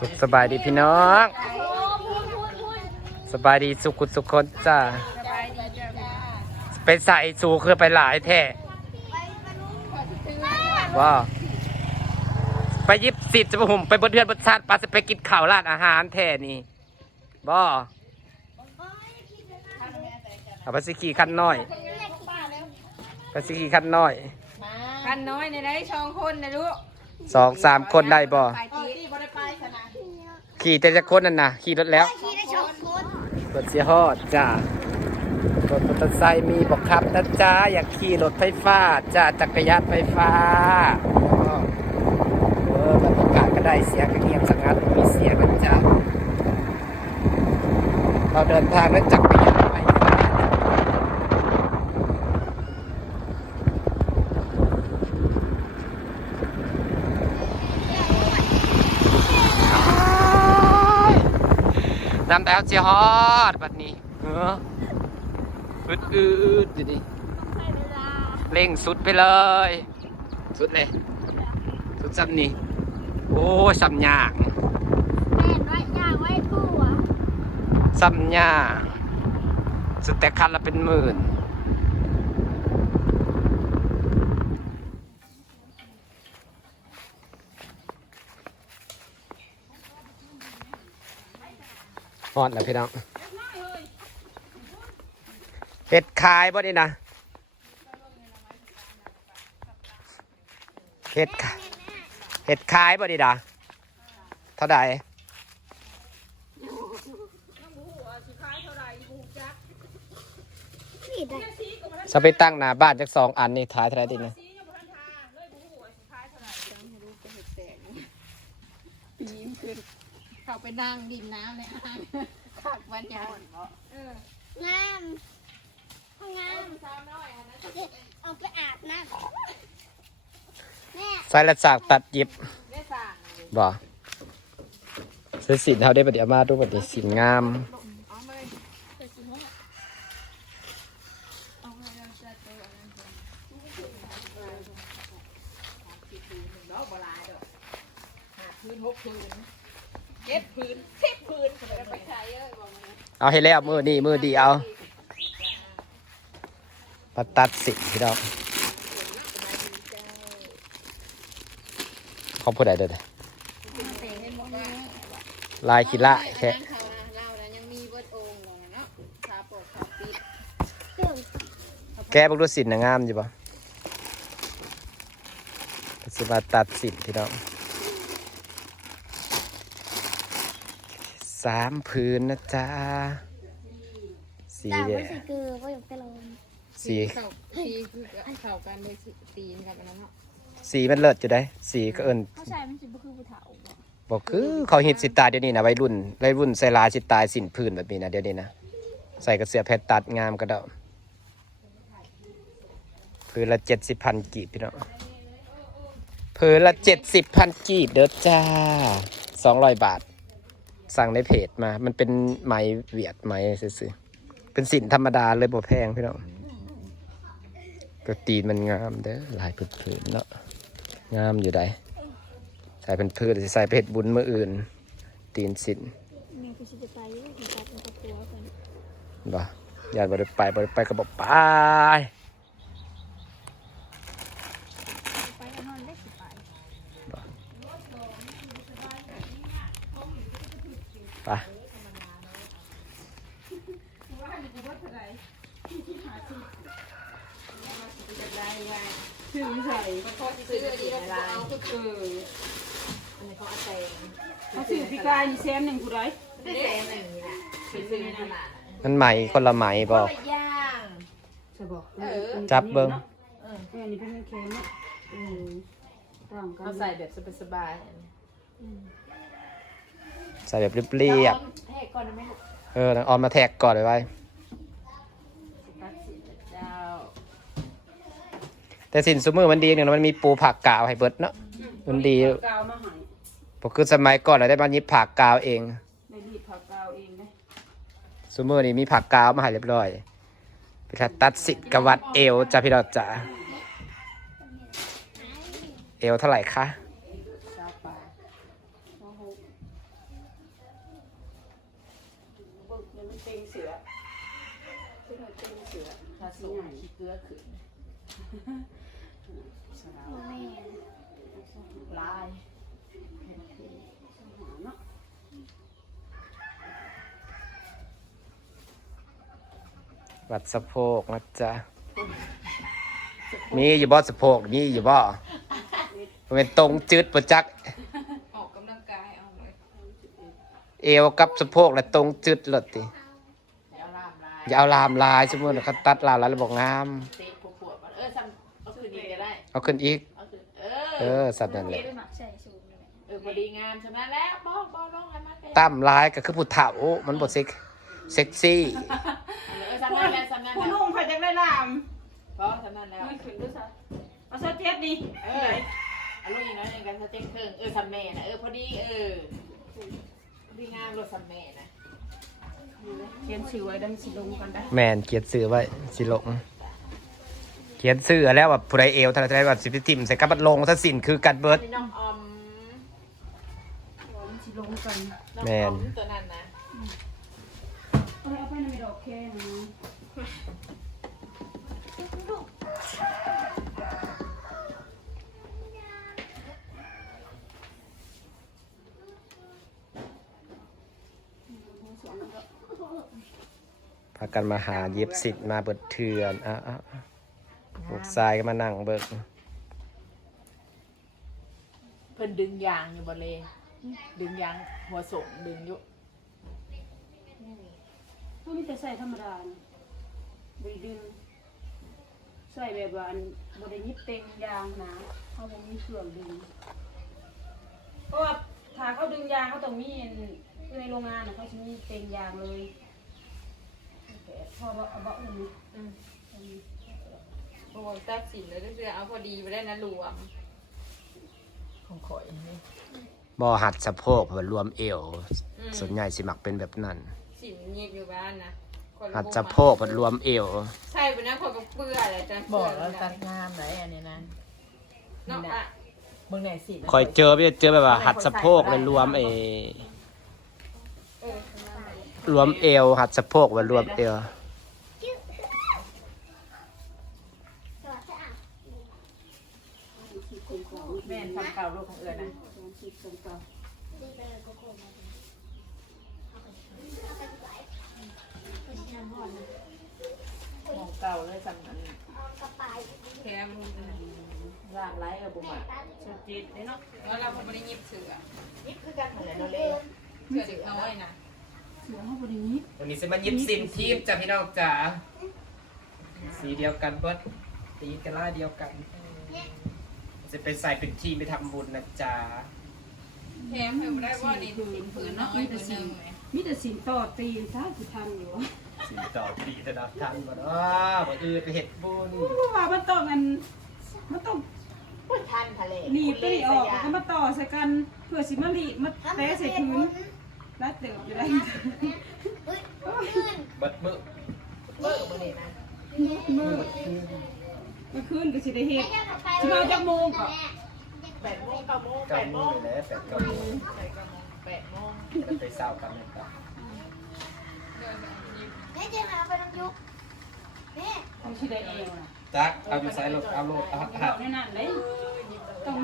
สุขสบายดีพี่น้องสบายดีสุขุสุขคนจ้าไปใส่สูคือไปหลายแท้ว้าวไปยิบสิทธิ์จะไปหุ่มไปบนเทือนบนชาติปาจะไปกินข้าวร้านอาหารแท้นี่บ่เอาไปสิขี่คันน้อยไปสิขี่คันน้อยกันน้อยในได้ช่องคนนะลูกสองสามคนได้บ่ไปตีบ่ได้ไปชนะ ขี่แต่จะคนนั่นนะขี่รถแล้วขี่ได้ชมคนรถเสียฮอดจ้ารถมอเตอร์ไซค์มีบอกครับนะจ้าอยากขี่รถไฟฟ้าจ้าจักรยานไฟฟ้าเออบรรยากาศก็ได้เสียงก็เงียบสงัดมีเสียงนะจ้าเราเดินทางด้วยจักรยานไฟฟ้า น้ำแอลเจียฮอดบัดนี้เอออืดอืดอยู่ดิเร่งสุดไปเลย สุดเลย สุดซ้ำนี่โอ้ยซ้ำยากแม่นไว้ย่างไว้ผัวซ้ำยากสุดแต่คันละเป็นหมื่น ฮอดแล้วพี่น้องเห็ดขายบ่นี่นะเห็ดขายเห็ดขายบ่ดีดาเท่าใดนี่ได้จะไปตั้งหน้าบ้านจากสองอันนี่ขายเท่าไหรดินะยิ้มขึ้น เข้าไปนั่งดินน้ำในอ่างขักวันยาวเอองามห้องงามเอาไปอาบน้ำแม่ใส่ละสากตัดหยิบได้สั่งบ่เสื้อสินเขาได้ปฏิอามาดูปฏิสินงามเอามาเลยเอามาเราจะเจออะไรกันดอกบัวลายดอกหาพื้นหกพื้น เจ็ดพื้นสิบพื้นเขาจะไปใช้เอ้ยบอกมาเอาให้แล้วมือนี่มือดีเอามาตัดสินพี่น้องของผู้ใดเด้อเด้อลายขีละแค่นั่งเขานะเรานะยังมีเบิดองค์ก่อนเนาะชาโปกชาปิดเครื่องแกบักดูสินนะงามอยู่ปะสิมาตัดสินพี่น้อง สามพื้นนะจ๊ะสีดาวแดไม่งใช่คือว่าอยากไปลองสีเข้าตีคือเข้ากันเลยสิตีนกับอันนั้นเนาะสีมันเลิศอยู่ได้สีก็เอิญผู้ชายมันสิบ่คือผู้เฒ่าบ่บอกคือเขาฮิตสิตายเดี๋ยวนี้นะวัยรุ่นวัยรุ่นใส่ลายสิตายสินพื้นแบบนี้นะเดี๋ยวนี้นะใส่กระเสือแพทตัดงามกระเดาพื้นละเจ็ดสิบพันกีบพี่น้องพื้นละเจ็ดสิบพันกีบเด้อจ้าสองร้อยบาท สั่งในเพจมา มันเป็นไหมเวียดไหมซื้อๆเป็นสินธรรมดาเลยบ่แพงพี่น้องก็ตีนมันงามเด้อลายพื้นๆเนาะงามอยู่ได้ใส่เป็นพืชสิใส่เพชรบุญมืออื่น ตีนสินแม่ก็สิจะไปอยู่ที่จัดเป็นครอบครัวกันบ่ญาติบ่ได้ไปบ่ได้ไปก็บอกไปไปกันนอนได้สิไป ไปซื้อใส่ซื้อดีแล้วเอาก็คืออันนี้เขาเอาแตงเขาซื้อพี่กายนี่แสนหนึ่งผู้ใดได้แตงหนึ่งนี่แหละซื้อในตลาดมันไหมคนละไหมบอกย่างใช่บอกเออจับเบิ้งเอออันนี้เป็นเค็มเนาะอืมต่างกันเอาใส่แบบสบาย ใส่แบบเรียบๆๆแหกก่อนนะแม่ลูกเออเอามาแท็กก่อนไว้ไว้ ตัดสินเจ้าแต่สินซูมือมันดีหนึ่งนะมันมีปูผักกาวให้เบิดเนาะ มันดีกาวมาใหายผมคือสมัยก่อนเราได้มายิบผักกาวเองได้รีดผักกาวเองนะซูมือนี่มีผักกาวมาให้เรียบร้อยไปตัดสินกบวัดเอวจ้าพี่ดอกจ๋าเอวเท่าไหร่คะ สาวปลาสาวหก มันเต็งเสือที่เราเต็งเสือ ถ้าสูงขี้ เกลือขึ้นสลาวแม่ลายหาเนาะวัดสะโพกนะจ๊ะ มีอยู่บ่สะโพกมีอยู่บ่มันเป็นตรงจืดประจัก ออกกำลังกายเอาเลยเอวกับสะโพกและตรงจืดเลยติ อย่าลามลาย อย่าเอาลามลายสมมติเขาตัดลามลายแล้วบอกงามเตะปวดๆเออซ้ำเอาคืนนี้ก็ได้เอาขึ้นอีก เอาคืนเอเออสัตว์นั่นแหละหมักใส่สูงเลยเออพอดีงามชนะแล้วบอกบอกลงกันมาเป็นตั้มลายก็คือผู้เฒ่ามันบ่เซ็กเซ็กซี่ เออซ้ำนั่นแล้วซ้ำนั่นคุณแล้วลุงพอจะได้ลามเพราะซ้ำนั่นแล้วมันขึ้นด้วยซะเอาซะเจ็บดิเออเอาลูกอีกน้อยหนึงกันสเต็งเครื่องเออซ้ำแม่นะเออพอดีเออพอดีงามรถซ้ำแม่นะ เขียนชื่อไว้ดังสิลงกันได้แมนเขียนซื้อไว้สิลงเขียนซื้อแล้วว่าผู้ใดเอวเท่าไรว่าสิไปทิ่มใส่กับบัดลงถ้าสินคือกันเบิดนี่น้องออมมันสิลงกันน้องแม่ออนมตัวนั้นนะเอาไปเอาไปในดอกแค่นะ พากันมาหาเย็บสิทธิ์มาเบิดเทือนอะอะอะลูกชายก็มานั่งเบิกเพิ่นดึงยางอยู่บนเลย ดึงยางหัวสงดึงอยู่เขามีแต่ใส่ธรรมดานะบริดึงใส่แบบว่าอันบริยิบเต็งยางหนะเขาบ่มีเครื่องดึงเพราะว่าถ้าเขาดึงยางเขาต้องมีอันคือในโรงงานน่ะเขาจะมีเต็งยางเลยแต่ พอเอาเบาอุ่นโอ้ตัดสินเลยก็คือเอาพอดีไปได้นะรวมของข่อยนี่บ่หัดสะโพกเพื่อรวมเอวส่วนใหญ่สิมักเป็นแบบนั้น สินเงียบอยู่บ้านนะคนหัดสะโพกเพื่อรวมเอว ใช่ไปนะคนกับเปื่ออะไรจ้ะบอกแล้วตัดงามไหนอันนี้นะเนาะอะมึงไหนสิคอยเจอไปเจอแบบว่าหัดสะโพกแล้วรวมเอเออ รวมเอวหัดสะโพกแล้วรวมเอวสวัสดีอะแม่นทำเก่าลูกของเอือนะดีไปเลยโกโก้มาดิเอาไปเอาไปดีกว่าไปที่ทำห่อนนะมองเก่าเลยสำนันเอากระป๋ายแค่มันร่างไร้เออบุ๋มอะสจิตเลยเนาะแล้วเราไม่ได้ยิบเสือนี่คือกันเหมือนเราเล่เสือเด็กน้อยนะ เสือเขาบริยิบวันนี้จะมายิบสินทีมจ้ะพี่น้องจ๋าสีเดียวกันเบิดตีกันล่าเดียวกัน จะไปใส่เป็นทีมไปทำบุญนะจ๊ะแค่ไม่ได้ว่านี่สินผืนน้อยผืนหนึ่งมีแต่สิ่งต่อตีนถ้าจะทำอยู่สินต่อปีระดับทันบ่เนาะบ่อื่นไปเฮ็ดบุญเพราะว่ามันต้องอันมันต้องท่านทะเลหนีบตัวนี้ออกแล้วก็มาต่อใส่กันเพื่อสิมาหลีมาแตะใส่พื้น แล้วเติบอยู่ได้เฮ้ยขึ้นเบิดมือเมื่อบุรีนะมือมาคืนก็สิได้เฮ็ดให้กระป๋ายสิมาจักโมงก่อนแปดโมงเก้าโมงแปเก้าดโมโมงงเลยแหละแปดเก้าโมงแปดโมงแล้วไปเศร้ากันเลยครับแม่เจ๊มาเอาไปน้ำยุกแม่เอาสิได้เองน่ะจักเอาอยู่ใส่รถเอารถเอาเอาหัดแน่นั่นเลยต้อ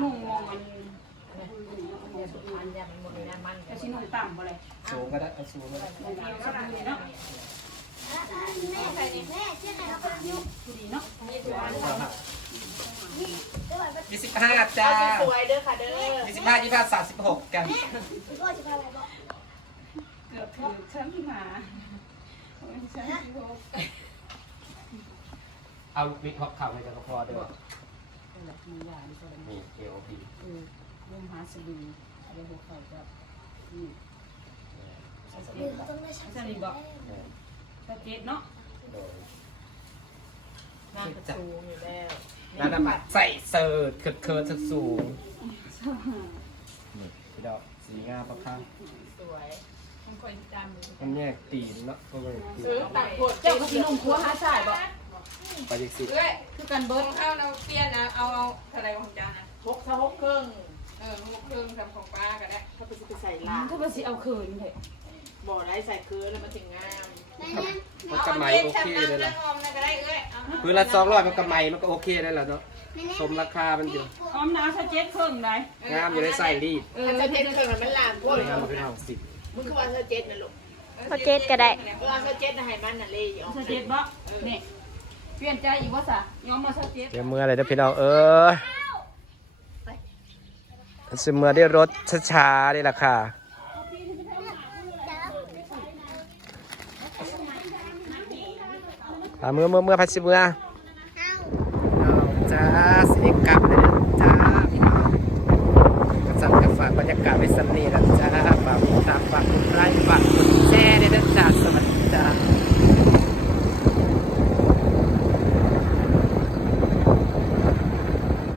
งนุ่งมองมันอันยังหมดเลยนะมันจะสินุ่งต่ำบ่เลยสูงก็ได้เอาสูงก็ได้นุ่งเอวสบายเนาะแม่ใส่แม่เจ๊มาเอาไปน้ำยุกผู้ดีเนาะนี่ตัวอันนี่เดี๋ยวไปยี่สิบห้าจ้าสวยเด้อค่ะเด้อยี่สิบห้ายี่สิบห้าสามสิบหกกันแม่พี่พ่อจะพาไปบอกเกือบถือชั้นที่มาเอาไว้ชั้นที่หกเอาลูกบิดหัวเข่าให้กันก็พอเด้อเป็นแบบมียาดีกว่านี่เอวพี่ เออเริ่มหาสลีอะไรพวกเขาแบบนี่หรือต้องได้ชั้นสลีบอกสเก็ตเนาะโดยงานกระซูอยู่แล้วแล้วน้ำมันใส่เสิร์ฟเคิร์ดเคิร์ดสูงนี่พี่ดอกสีงามปะครับสวยมันคอยจำอยู่มันแยกตีนเนาะเพราะว่าตีนซื้อต่างขวดเจ้าก็กินนมครัวหาชายบอกไปอีกสิเอ้ยคือกันเบิร์ดข้าวเราเปลี่ยนนะ เอาเอาอะไรของจานนะหกสะหกครึ่ง เออหกเครื่องทำของป้าก็ได้เขาไปซื้อไปใส่ลาถ้าว่าสิเอาคืนเลยบ่ได้ใส่เกลือแล้วมันถึงงามแม่เนี่ยมันกำไรโอเคเลยล่ะออมนั่นก็ได้เอ้ยเอามาพื้นละสองร้อยมันกำไรมันก็โอเคได้แล้วเนาะแม่เนี่ยสมราคามันอยู่ออมน้ำสะเจ็ดเครื่องได้งามอยู่ได้ใส่รีดเออถ้าเธอเจ็ดเครื่องมันลามพวกงามเป็นห้าสิบมึงคือว่าเธอเจ็ดนะลูกพอเจ็ดก็ได้เวลาเธอเจ็ดนะให้มันน่ะเลยออกสะเจ็ดบ่นี่เปลี่ยนใจอีกว่าซะยอมมาสะเจ็ดเดี๋ยวเมื่อไรเด้อพี่น้องเออ เสมอได้รถช้าๆนี่แหละค่ะ เมื่อเมื่อเมื่อพัชเมื่อจ้าสิกับ